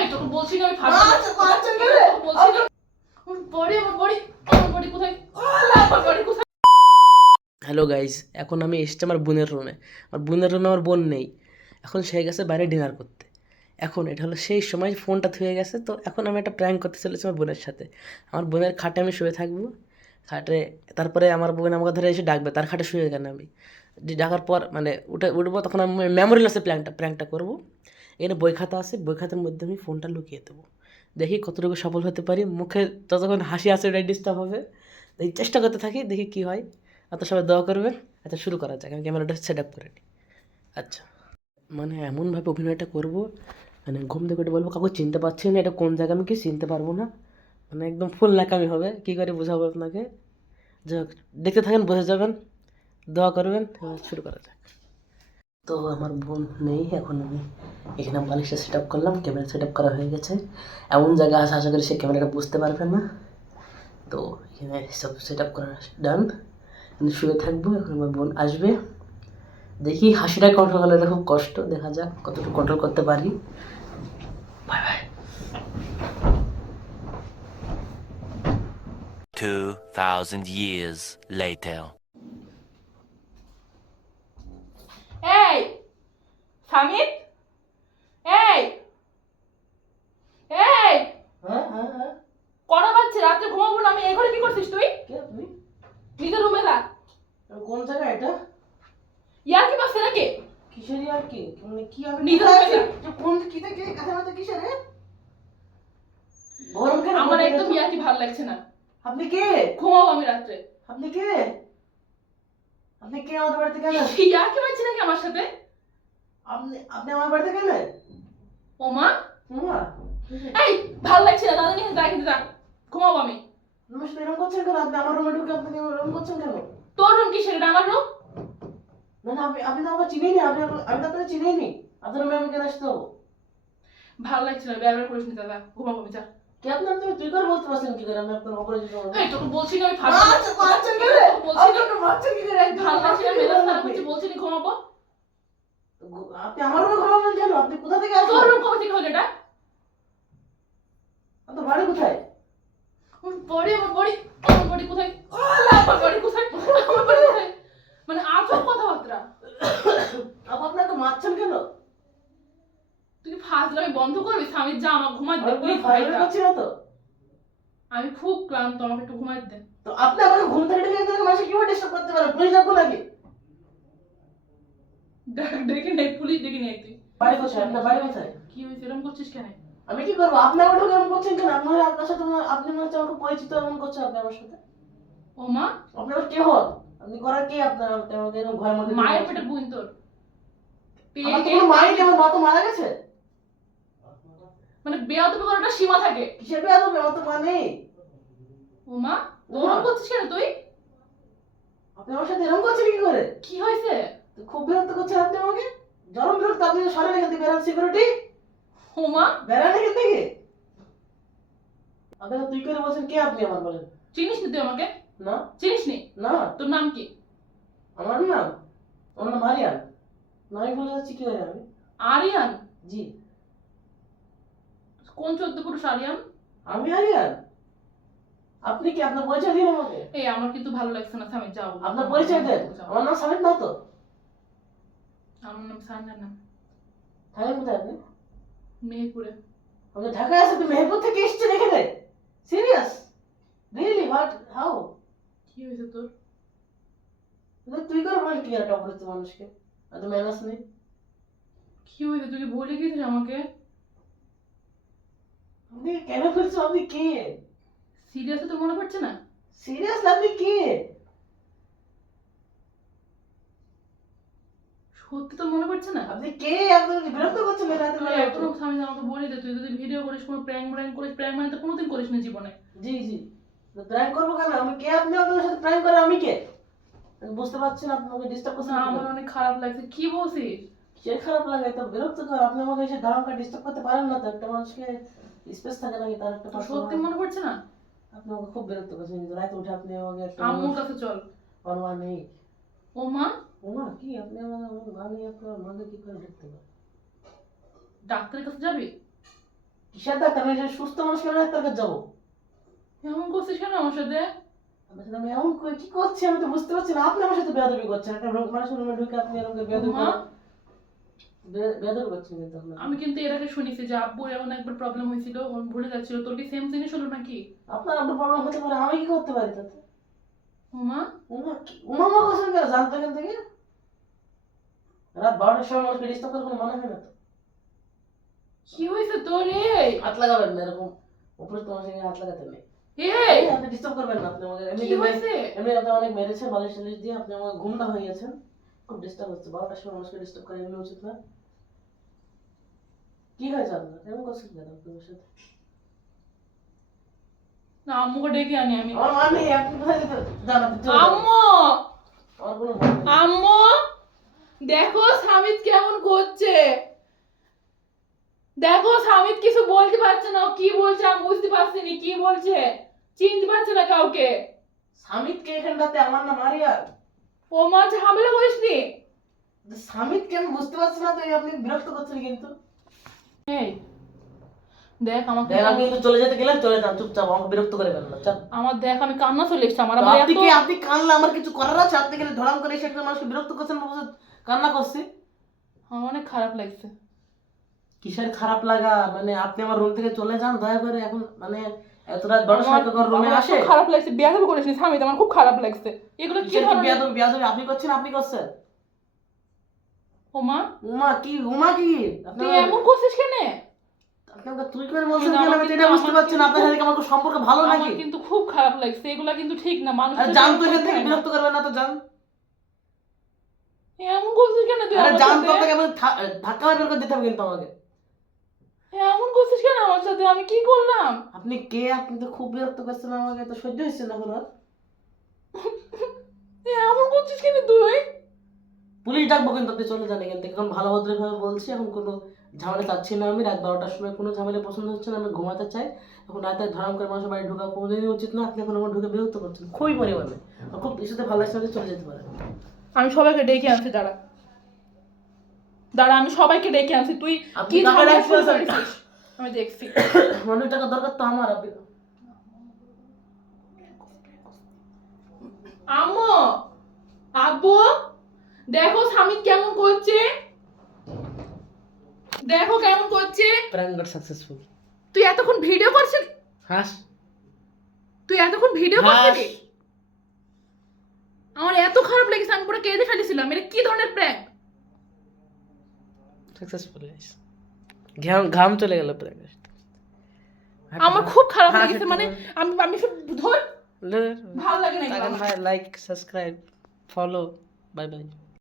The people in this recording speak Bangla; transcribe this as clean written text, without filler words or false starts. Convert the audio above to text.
এই তোকে বলছি না আমি ফাঁসি বড়ি আমার বড়ি কোথায় আমার বড়ি কোথায়। হ্যালো গাইস, এখন আমি এসেছি আমার বোনের রুমে। আমার বোন নেই, এখন সে গেছে বাইরে ডিনার করতে। এখন এটা হলো সেই সময়, ফোনটা থুয়ে গেছে। তো এখন আমি একটা প্র্যাঙ্ক করতে চলেছি আমার বোনের সাথে। আমার বোনের খাটে আমি শুয়ে থাকবো, খাটে। তারপরে আমার বোন আমাকে ধরে এসে ডাকবে, তার খাটে শুয়ে কেন আমি ডাকার পর মানে উঠবো, তখন আমি মেমোরি লসে প্র্যাঙ্কটা করবো। এখানে বই খাতা আছে, বই খাতার মধ্যে আমি ফোনটা লুকিয়ে দেবো। দেখি কতটুকু সফল হতে পারি। মুখে যতক্ষণ হাসি আসে ওটাই ডিস্টার্ব হবে। দেখি চেষ্টা করতে থাকি, দেখি কী হয়। আচ্ছা, সবাই দোয়া করবেন। আচ্ছা, শুরু করা যাক। আমি ক্যামেরাটা সেট আপ করে নিই। আচ্ছা, মানে এমনভাবে অভিনয়টা করব, মানে ঘুম থেকে উঠে বলবো কাউকে চিনতে পারছি না, এটা কোন জায়গা আমি কি চিনতে পারবো না। মানে একদম ফুল নাকামি হবে, কী করে বোঝাবো আপনাকে। যাই হোক, দেখতে থাকেন, বুঝে যাবেন, দোয়া করবেন। এবার শুরু করা যাক। তো আমার বোন নেই, এখন আমি এখানে বালিশটা সেট আপ করলাম, ক্যামেরা সেট আপ করা হয়ে গেছে। এমন জায়গা আছে, আশা করি সে ক্যামেরাটা বুঝতে পারবে না। তো এখানে সব সেট আপ করা ডান। আমি শুয়ে থাকবো, এখন আমার বোন আসবে। দেখি হাসিটা কন্ট্রোল করাটা খুব কষ্ট, দেখা যাক কতটুকু কন্ট্রোল করতে পারি। Bye bye. 2000 years later. এই সামিত, এই এই হ্যাঁ হ্যাঁ হ্যাঁ, কটা বাজছে? রাতে ঘুমাবো না আমি? এই ঘরে কি করছিস তুই? কে আপনি? নিজের রুমে যা। কোন জায়গা এটা? ইয়ার কি পাচ্ছে নাকি? কিসেরই আর কি, মানে কি হবে? নিজের রুমে যা। কোন কি থেকে কথা বলতে কিসের রে? গরম কেন? আমার একদম ইয়ার কি ভালো লাগছে না। আপনি কে? ঘুমাবো আমি রাত্রে। আপনি কে? আপনি কে আমাদের বাড়িতে গেলেন? ইয়ার কি পাচ্ছে নাকি আমার সাথে? আপনি আপনি আমার বাড়িতে গেলেন? ওমা, মামা, এই ভালো লাগছে না, দাদা নিয়ে যা, কিন্তু যা। ঘুমাবো আমি। আমার সাথে এরকম করছেন কেন? আপনি আমার রুমে ঢুকে আপনি এরকম করছেন কেন? তোর রুম কিসের? এটা আমার রুম। না না, আপনি তো আমাকে চিনেই নি। আমি তো আপনাকে চিনেই নি। আপনার রুমে আমি কেন আসতে হবো? ভালো লাগছে না, ব্যবহার করিস না দাদা। ঘুমাবো আমি, যা। কে আপনি? আপনি তুই করে বলতে পারছেন কি করে? আমি আপনার অপরাধী নই। এই তোকে বলছি না আমি ফাঁসি মারছেন কি করে? বলছি না। আপনি মারছেন কি করে? ভালো লাগছে না, মেজাজ খারাপ হচ্ছে, বলছি না ঘুমাবো। আপনি আমার রুমে ঘুমাবেন কেন? আপনি কোথা থেকে তোর আসলেন? রুম কবে থেকে হলো এটা? আপনার বাড়ি কোথায়? আমার বডি কোথায়? আমার বডি কোথায়? আমার বডি কোথায়? মানে আজব কথাবার্তা। আপনাকে মারছেন কেন? তুই ফাজলামি বন্ধ করবি? স্বামীর যা, আমার ঘুমাতে দে প্লিজ। ফাইনাল করছি না তো। আমি খুব ক্লান্ত, আমাকে একটু ঘুমাতে দে। তো আপনি আমাকে ঘুম থেকে ডেকে মানুষ কিভাবে ডিস্টার্ব করতে পারেন? পুলিশ ডাকবো নাকি? ডেকে নেই, পুলিশ ডেকে নেই তুই। বাড়ি কোথায়? আপনার বাড়ি কোথায়? কি হয়েছে? এরকম করছিস কেন? আমি কি করবো? আপনি আমার ঢুকে এমন করছেন কেন? আপনার সাথে আপনি মনে হচ্ছে আমাকে পরিচিত এমন করছেন আপনি আমার সাথে। ও মা, আপনি আমার কে হন? আপনি করার কে? আপনার আমাকে এরকম ঘরের মধ্যে মায়ের পেটে বোন তোর। আমার তো কোনো মাই নেই, আমার মা তো মারা গেছে। মানে বেয়াদবি করাটা সীমা থাকে। কিসের বেয়াদবি? আমার তো মা নেই। ও মা, ওরকম করছিস কেন তুই? আপনি আমার সাথে এরকম করছেন কি করে? কি হয়েছে? তো খুব বিরক্ত করছেন আপনি আমাকে। জরম বিরক্ত। আপনি সরেন এখান থেকে, বেরান। সিকিউরিটি ও মা, বেরান এখান থেকে। আপনারা তুই করে বলছেন, কে আপনি আমার বলেন? চিনিস নি তুই আমাকে? না চিনিস নি? না। তোর নাম কি? আমার নাম আরিয়ান। নামই ভুলে যাচ্ছি কি করে আমি? আরিয়ান? জি। কোন 14 পুরুষ আরিয়ান? আমি আরিয়ান। আপনি কি? আপনার পরিচয় দিন আমাকে। এই আমার কিন্তু ভালো লাগছে না, স্বামী যাও। আপনার পরিচয় দেন। আমার নাম সামিত না তো। আমার নাম সান্না না। থাকেন কোথায় আপনি? মেহেরপুরে। আপনি ঢাকায় আছেন? মেহেরপুর থেকে এসেছেন এখানে? সিরিয়াস? রিয়েলি? হোয়াট? হাউ? কি হয়েছে তোর? তুই করে বলেন কি একটা অপরিচিত মানুষকে? এত ম্যানার্স নেই। কি হয়েছে? তুই কি বলে গেছিস আমাকে? আপনি কেন বলছেন? আপনি কে? সিরিয়াসলি তোর মনে পড়ছে না? সিরিয়াসলি আপনি কে? সত্যি তোর মনে পড়ছে না? আপনি কে? আপনি বিরক্ত করছেন না রাতে তুই বেলা এখনো স্বামী আমাকে বলে দে, তুই যদি ভিডিও করিস, কোনো প্র্যাঙ্ক করিস, প্র্যাঙ্ক মানে তো কোনোদিন করিস না জীবনে। জি জি। প্র্যাঙ্ক করবো কেন? আমি কে? আপনি আপনার সাথে প্র্যাঙ্ক করে আমি কে? আমি বুঝতে পারছি না। আপনি আমাকে ডিস্টার্ব করছেন। না, আমার অনেক খারাপ লাগছে। কি বলছিস? সে খারাপ লাগে তো বিরক্ত কর। আপনি আমাকে এসে ধারণটা ডিস্টার্ব করতে পারেন না তো? একটা মানুষকে স্পেস থাকে নাকি তার একটা? তোর সত্যি মনে পড়ছে না? আপনি আমাকে খুব বিরক্ত করছেন। কিন্তু রাতে উঠে আপনি আমাকে একটা আম্মুর কাছে চল। আমার মা নেই। ও মা? ও মা কি? আপনি আমার মা নেই, আপনার মাকে কি করে দেখতে পারেন? ডাক্তারের কাছে যাবি? কিসের ডাক্তার? আমি যে সুস্থ মানুষ কেন ডাক্তার কাছে যাবো? এমন করছিস কেন আমার সাথে? আপনার সাথে আমি এমন কি করছি আমি তো বুঝতে পারছি না। আপনি আমার সাথে বেয়াদবি করছেন। একটা মানুষের রুমে ঢুকে আপনি এরকম বেয়াদবি মা, করেন। বেয়াদবি করছেন কিন্তু আপনি। আমি কিন্তু এর আগে শুনেছি যে আব্বুর এমন একবার প্রবলেম হয়েছিল, ও ভুলে যাচ্ছিল। তোর কি সেম জিনিস হলো নাকি? আপনার আপনার প্রবলেম হতে পারে, আমি কি করতে পারি তাতে? ওমা, উমা কোথায় গেল জানতো এখান থেকে? রাত 12টার সময় মানুষকে ডিস্টার্ব করার কোনো মানে হয় না তো। কি হয়েছে তোর? এই হাত লাগাবেন না এরকম, উপরে তোমার সঙ্গে হাত লাগাতে নেই। এই আপনি ডিস্টার্ব করবেন না। আপনি আমাকে কি হয়েছে? এমনি আপনি অনেক মেরেছেন বালিশ টালিশ দিয়ে, আপনি আমার ঘুমটা হয়ে গেছেন। খুব ডিস্টার্ব হচ্ছে। 12টার সময় মানুষকে ডিস্টার্ব করা এমনি উচিত না। কি হয়েছে আপনার? এমন করছেন কেন আপনার সাথে? না, আম্মুকে ডেকে আনি আমি। আমার মা নেই, আপনি কোথায় যেতে যান? আপনি চলে যান। আম্মু, আমার কোনো মা নেই। আম্মু, দেখো সামিত কেমন করছে। দেখো সামিত কিছু বলতে পারছে না, ও কি বলছে আমি বুঝতে পারছি না। কি বলছে চিনতে পারছে না কাউকে। সামিতকে এখানটাতে আমার নাম আরিয়া। ও মা ঝামেলা করিসনি? সামিতকে আমি বুঝতে পারছি না, তো এই আপনি বিরক্ত করছেন কিন্তু। এই দেখ আমাকে, দেখ আপনি কিন্তু চলে যেতে গেলেন, চলে যান চুপচাপ, আমাকে বিরক্ত করে বেরোন না। চাপ। আমার দেখ আমি কান্না চলে এসছে আমার। তো আমার আপনি এত কি আপনি কান্না আমার কিছু করার আছে? আপনি এখানে ধরাম করে এসে একজন মানুষকে বিরক্ত করছেন, বলছেন কান্না করছি। আমার অনেক খারাপ লাগছে। কিসের খারাপ লাগা? মানে আপনি আমার রুম থেকে চলে যান দয়া করে। এখন মানে এত রাত 12টার সময় কেউ রুমে আমার আসে? খুব খারাপ লাগছে। বিয়াদবি করিসনি সামিত, আমার খুব খারাপ লাগছে। এগুলো কি কিসের কি ধরনের? বিয়াদবি? বিয়াদবি আপনি করছেন, আপনি করছেন। ও মা, উমা কি? উমা কি? আপনি তুই এমন করছিস কেন? আপনি আমাকে তুই করে বলছেন কিন্তু কেন? আমার আমি তো কিন্তু- এটা বুঝতে আমার পারছি না। কিন্তু আপনার সাথে কি আমার কোনো সম্পর্ক ভালো আমার নাকি? কিন্তু খুব খারাপ লাগছে। এগুলা কিন্তু ঠিক না। মানুষ আরে জান তো এখান থেকে, বিরক্ত করবেন না তো, জান। এমন করছিস কেন তুই আরে আমার জান তো, সাথে? আপনাকে ধাক্কা মেরে বের করে দিতে হবে কিন্তু আমাকে। এমন করছিস কেন আমার সাথে? আমি কি করলাম? আপনি কে? আপনি তো খুব বিরক্ত করছেন আমাকে, তো সহ্য হচ্ছে না কোনো। এমন করছিস কেন তুই? পুলিশ ডাকবো কিন্তু, আপনি চলে যান এখান থেকে। এখন ভালো ভদ্রভাবে বলছি, এখন কোনো ঝামেলা চাচ্ছি না আমি। রাত 12টার সময় কোনো ঝামেলা পছন্দ হচ্ছে না, আমি ঘুমাতে চাই। এখন রাতে ধরাম করে মানুষের বাড়ি ঢোকা কোনোদিনই উচিত না। আপনি এখন আমার ঢুকে বিরক্ত করছেন খুবই পরিমাণে। আমার খুব ইস্যুতে ভালো লাগছে না, চলে যেতে পারেন। আমি সবাইকে ডেকে আনছি, দাঁড়া দাঁড়া, আমি সবাইকে ডেকে আনছি। তুই আপনি কি কাকে ঝামেলা ডাকছেন? শুরু করেছিস আমি দেখছি। মানুষ টাকা দরকার তো আমার। আপনি আম্মু, আব্বু, দেখো সামিত কেমন করছে। দেখো কেমন করছে। Prank goat successful. তুই এতক্ষণ ভিডিও করছিস? হাস তুই এতক্ষণ ভিডিও হাস। করছিস? আমার এত খারাপ লেগেছে, আমি পুরো কেঁদে ফেলেছিলাম। এটা কি ধরনের প্র্যাঙ্ক? Successful guys. ঘাম চলে গেল প্র্যাঙ্ক। আমার খুব খারাপ লেগেছে। মানে আমি সব ধর ভালো লাগে না এগুলো আমার। Like subscribe follow bye bye.